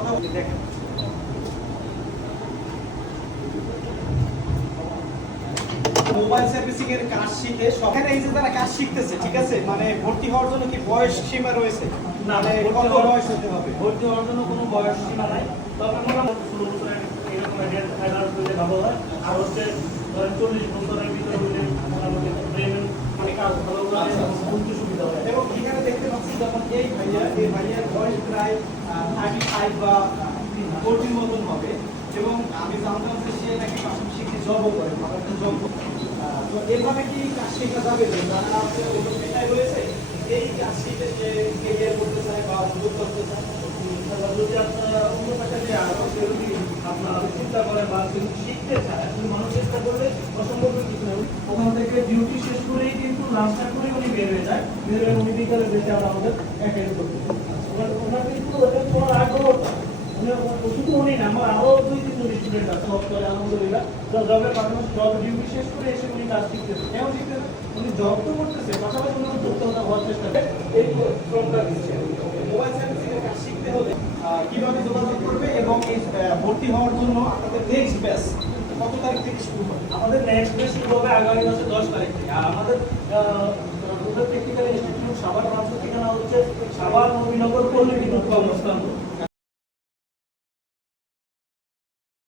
কথা দেখেন। Mobile servicing এর কাজ শিখে সবাই এই যে তারা কাজ শিখতেছে, ঠিক আছে, মানে ভর্তি হওয়ার জন্য কি বয়স সীমা রয়েছে? না, মানে কত বয়স হতে হবে? ভর্তি হওয়ার জন্য কোনো বয়স সীমা নাই। তবে মোটামুটি 16 বছরের এরকম ফাইনাল হইলে ভালো হয়। আর হচ্ছে 40 বছরের ভিতরে হইলে মোটামুটি মানে কাজ ভালো হয়, বুঝতে সুবিধা হয়। এবং এখানে দেখতে পাচ্ছি যখন এই ভাইয়ার বয়স প্রায় 35 বা 40 মতন হবে, এবং আমি জানতাম যে সে নাকি পাশাপাশি একটি জবও করে, ভালো একটা জব। তো এইভাবে কি কাজ শেখা যাবে? যারা আছে অন্য পেশায় রয়েছে, এই কাজ শিখে যে কেরিয়ার করতে চায় বা সুযোগ করতে চায়, যদি আপনারা অন্য পেশায় যে আরো কেউ যদি আপনারা চিন্তা করে বা কেউ শিখতে চায়, আসলে মানুষ চেষ্টা করলে অসম্ভব কিছু নেই। ওখান থেকে ডিউটি শেষ করেই কিন্তু লাঞ্চটা করে উনি বের হয়ে যায়, বের হয়ে উনি বিকালে বেঁচে আমরা আমাদের একাডেমি করতে ওনার কিন্তু এটা তোমার আগ্রহ শুধু উনি না, আমার আরো 2-3 জন স্টুডেন্ট আছে সব করে আলহামদুলিল্লাহ জবের পাশাপাশি জব ডিউটি শেষ করে এসে উনি কাজ শিখতেছে। কেন শিখতেছে? উনি জব তো করতেছে, পাশাপাশি উনি উদ্যোক্তা হওয়ার চেষ্টা করে এই প্রোগ্রামটা দিচ্ছে। মোবাইল সার্ভিসিং এর কাজ শিখতে হলে কিভাবে যোগাযোগ করবে এবং এই ভর্তি হওয়ার জন্য আপনাদের নেক্সট ব্যাচ কত তারিখ থেকে শুরু হবে? আমাদের নেক্সট ব্যাচ শুরু হবে আগামী মাসের 10 তারিখ থেকে। আর আমাদের টেকনিক্যাল ইনস্টিটিউট সাভার ব্রাঞ্চের ঠিকানা হচ্ছে সাভার নবীনগর পল্লী বিদ্যুৎ কর্মস্থান।